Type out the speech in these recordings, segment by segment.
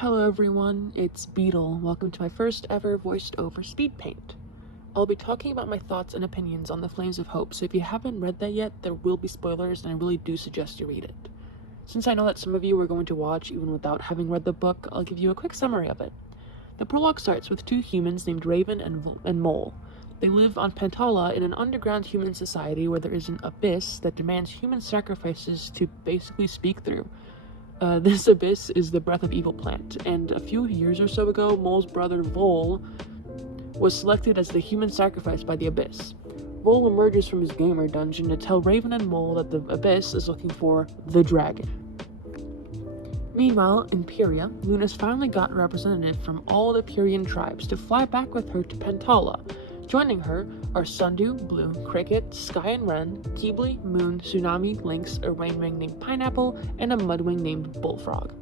Hello everyone, it's Beetle. Welcome to my first ever voiced over speed paint. I'll be talking about my thoughts and opinions on the Flames of Hope, so if you haven't read that yet, there will be spoilers and I really do suggest you read it. Since I know that some of you are going to watch even without having read the book, I'll give you a quick summary of it. The prologue starts with two humans named Raven and Mole. They live on Pantala in an underground human society where there is an abyss that demands human sacrifices to basically speak through. This abyss is the Breath of Evil plant, and a few years or so ago, Mole's brother Vol was selected as the human sacrifice by the abyss. Vol emerges from his gamer dungeon to tell Raven and Mole that the abyss is looking for the dragon. Meanwhile, in Pyria, Luna's finally got a representative from all the Pyrian tribes to fly back with her to Pantala. Joining her are Sundew, Blue, Cricket, Sky and Wren, Keebly, Moon, Tsunami, Lynx, a Rainwing named Pineapple, and a Mudwing named Bullfrog.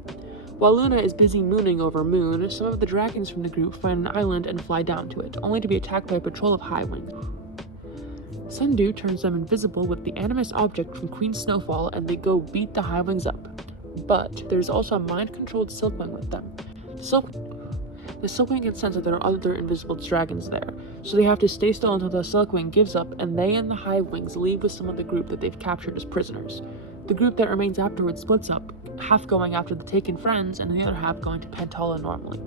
While Luna is busy mooning over Moon, some of the dragons from the group find an island and fly down to it, only to be attacked by a patrol of Highwing. Sundew turns them invisible with the animus object from Queen Snowfall, and they go beat the Highwings up. But there's also a mind-controlled Silkwing with them. The Silkwing can sense that there are other invisible dragons there, so they have to stay still until the Silkwing gives up, and they and the Highwings leave with some of the group that they've captured as prisoners. The group that remains afterwards splits up, half going after the taken friends, and the other half going to Pantala normally.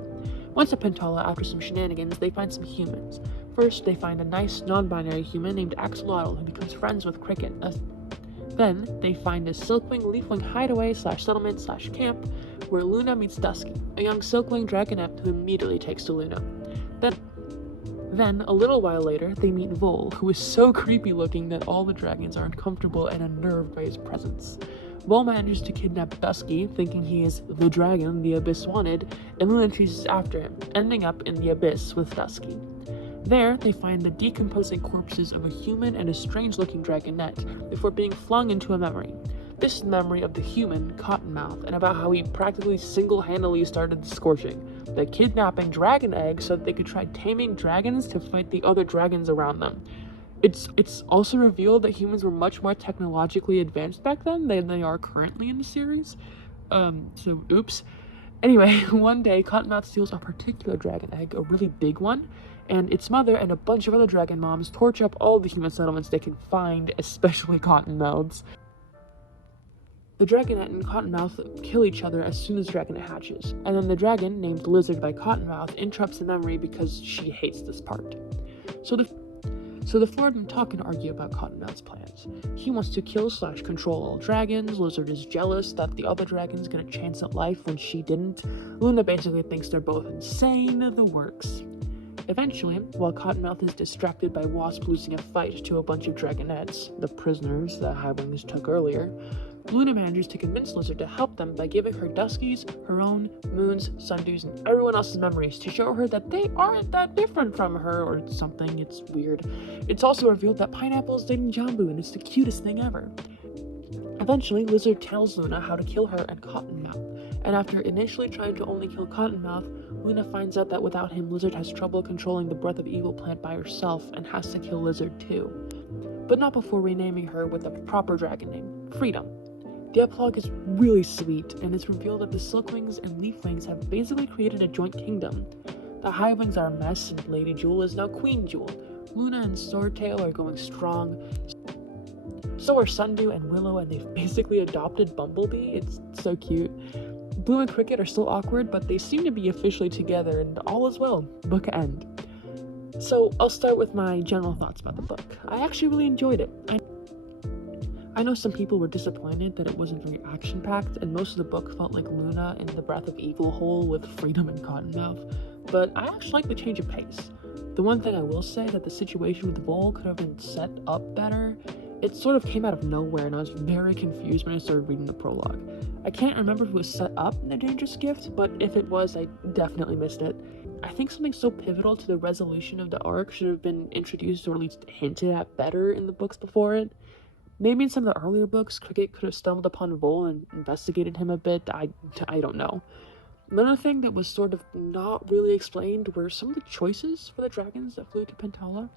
Once at Pantala, after some shenanigans, they find some humans. First, they find a nice, non-binary human named Axolotl who becomes friends with Cricket. Then, they find a Silkwing Leafwing hideaway/settlement/camp where Luna meets Dusky, a young Silkwing Dragonette who immediately takes to Luna. Then, a little while later, they meet Vol, who is so creepy looking that all the dragons are uncomfortable and unnerved by his presence. Vol manages to kidnap Dusky, thinking he is the dragon the Abyss wanted, and Luna chases after him, ending up in the Abyss with Dusky. There, they find the decomposing corpses of a human and a strange-looking dragonette before being flung into a memory. This is the memory of the human, Cottonmouth, and about how he practically single-handedly started the scorching, the kidnapping dragon eggs so that they could try taming dragons to fight the other dragons around them. It's also revealed that humans were much more technologically advanced back then than they are currently in the series. So oops. Anyway, one day, Cottonmouth steals a particular dragon egg, a really big one, and its mother and a bunch of other dragon moms torch up all the human settlements they can find, especially Cottonmouths. The Dragonette and Cottonmouth kill each other as soon as Dragonette hatches, and then the dragon, named Lizard by Cottonmouth, interrupts the memory because she hates this part. So the four of them talk and argue about Cottonmouth's plans. He wants to kill/control all dragons, Lizard is jealous that the other dragons get a chance at life when she didn't, Luna basically thinks they're both insane, the works. Eventually, while Cottonmouth is distracted by Wasp losing a fight to a bunch of dragonettes, the prisoners that Highwings took earlier, Luna manages to convince Lizard to help them by giving her Dusky's, her own, Moon's, Sundew's, and everyone else's memories to show her that they aren't that different from her or something. It's weird. It's also revealed that Pineapple is dating Jambu, and it's the cutest thing ever. Eventually, Lizard tells Luna how to kill her and Cottonmouth, and after initially trying to only kill Cottonmouth, Luna finds out that without him, Lizard has trouble controlling the Breath of Evil plant by herself and has to kill Lizard too. But not before renaming her with a proper dragon name, Freedom. The epilogue is really sweet, and it's revealed that the Silkwings and Leafwings have basically created a joint kingdom. The Highwings are a mess, and Lady Jewel is now Queen Jewel. Luna and Swordtail are going strong. So are Sundew and Willow, and they've basically adopted Bumblebee. It's so cute. Blue and Cricket are still awkward, but they seem to be officially together, and all is well. Book end. So I'll start with my general thoughts about the book. I actually really enjoyed it. I know some people were disappointed that it wasn't very action-packed, and most of the book felt like Luna in the Breath of Evil hole with Freedom and Cottonmouth, but I actually like the change of pace. The one thing I will say that the situation with Vol could have been set up better. It sort of came out of nowhere, and I was very confused when I started reading the prologue. I can't remember if it was set up in the Dangerous Gift, but if it was, I definitely missed it. I think something so pivotal to the resolution of the arc should have been introduced or at least hinted at better in the books before it. Maybe in some of the earlier books, Cricket could have stumbled upon Vol and investigated him a bit. I don't know. Another thing that was sort of not really explained were some of the choices for the dragons that flew to Pantala.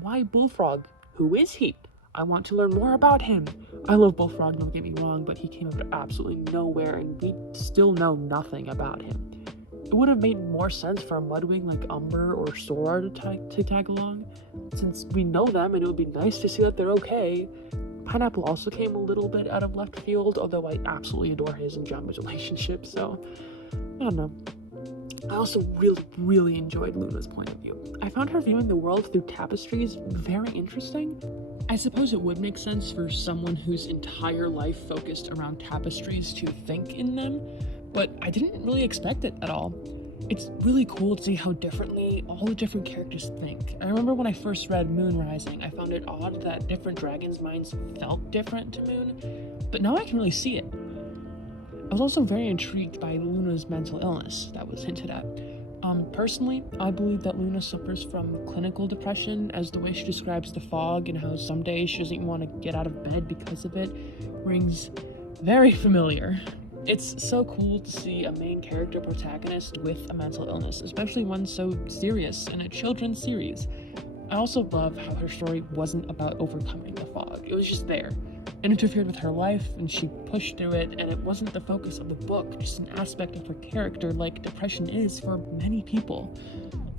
Why Bullfrog? Who is he? I want to learn more about him. I love Bullfrog, don't get me wrong, but he came out of absolutely nowhere, and we still know nothing about him. it would have made more sense for a Mudwing like Umber or Sora to tag along, since we know them and it would be nice to see that they're okay. Pineapple also came a little bit out of left field, although I absolutely adore his and Jumbo's relationship, so I don't know. I also really enjoyed Luna's point of view. I found her viewing the world through tapestries very interesting. I suppose it would make sense for someone whose entire life focused around tapestries to think in them, but I didn't really expect it at all. It's really cool to see how differently all the different characters think. I remember when I first read Moon Rising, I found it odd that different dragons' minds felt different to Moon, but now I can really see it. I was also very intrigued by Luna's mental illness that was hinted at. Personally, I believe that Luna suffers from clinical depression, as the way she describes the fog and how some days she doesn't even want to get out of bed because of it rings very familiar. It's so cool to see a main character protagonist with a mental illness, especially one so serious in a children's series. I also love how her story wasn't about overcoming the fog. It was just there. It interfered with her life, and she pushed through it, and it wasn't the focus of the book, just an aspect of her character like depression is for many people.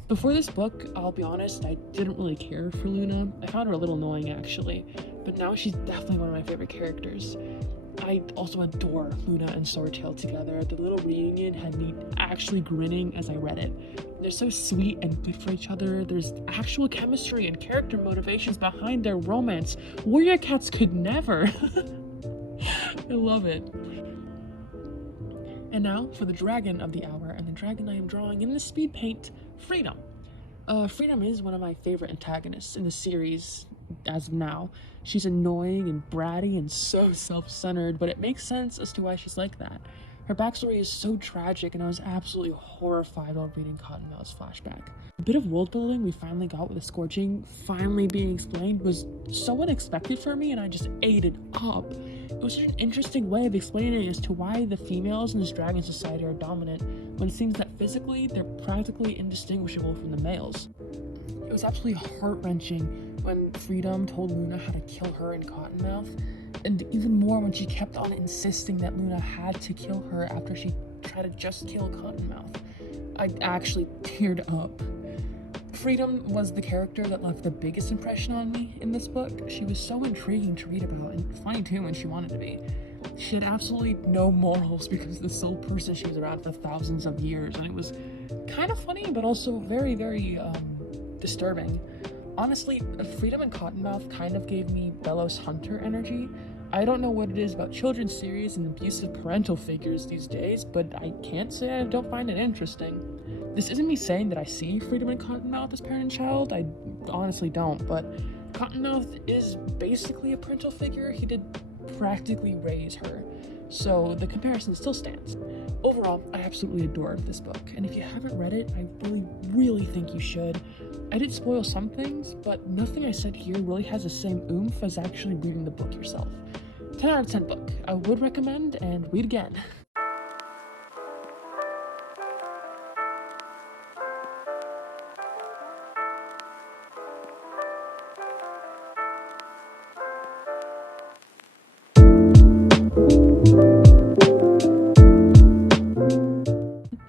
Before this book, I'll be honest, I didn't really care for Luna. I found her a little annoying, actually, but now she's definitely one of my favorite characters. I also adore Luna and Swordtail together. The little reunion had me actually grinning as I read it. They're so sweet and good for each other. There's actual chemistry and character motivations behind their romance. Warrior Cats could never. I love it. And now for the dragon of the hour, and the dragon I am drawing in the speed paint, Freedom. Freedom is one of my favorite antagonists in the series as of now. She's annoying and bratty and so self-centered, but it makes sense as to why she's like that. Her backstory is so tragic, and I was absolutely horrified while reading Cottonmouth's flashback. The bit of world building we finally got with the Scorching finally being explained was so unexpected for me, and I just ate it up. It was such an interesting way of explaining as to why the females in this dragon society are dominant, when it seems that physically they're practically indistinguishable from the males. It was absolutely heart-wrenching when Freedom told Luna how to kill her and Cottonmouth, and even more when she kept on insisting that Luna had to kill her after she tried to just kill Cottonmouth. I actually teared up. Freedom was the character that left the biggest impression on me in this book. She was so intriguing to read about, and funny too when she wanted to be. She had absolutely no morals because the sole person she was around for thousands of years, and it was kind of funny but also very disturbing. Honestly, Freedom and Cottonmouth kind of gave me Bellows Hunter energy. I don't know what it is about children's series and abusive parental figures these days, but I can't say I don't find it interesting. This isn't me saying that I see Freedom and Cottonmouth as parent and child, I honestly don't, but Cottonmouth is basically a parental figure. He did practically raise her, so the comparison still stands. Overall, I absolutely adored this book, and if you haven't read it, I really think you should. I did spoil some things, but nothing I said here really has the same oomph as actually reading the book yourself. 10 out of 10 book. I would recommend, and read again.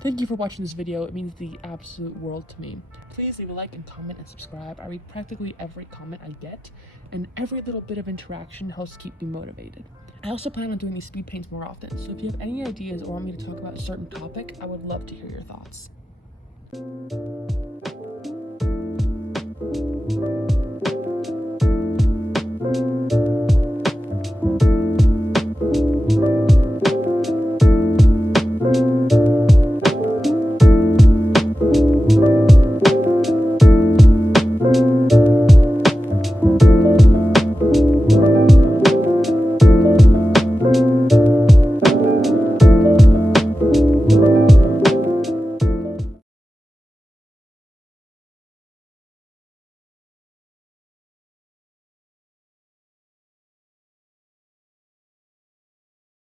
Thank you for watching this video. It means the absolute world to me. Please leave a like and comment and subscribe. I read practically every comment I get, and every little bit of interaction helps keep me motivated. I also plan on doing these speed paints more often, so if you have any ideas or want me to talk about a certain topic, I would love to hear your thoughts.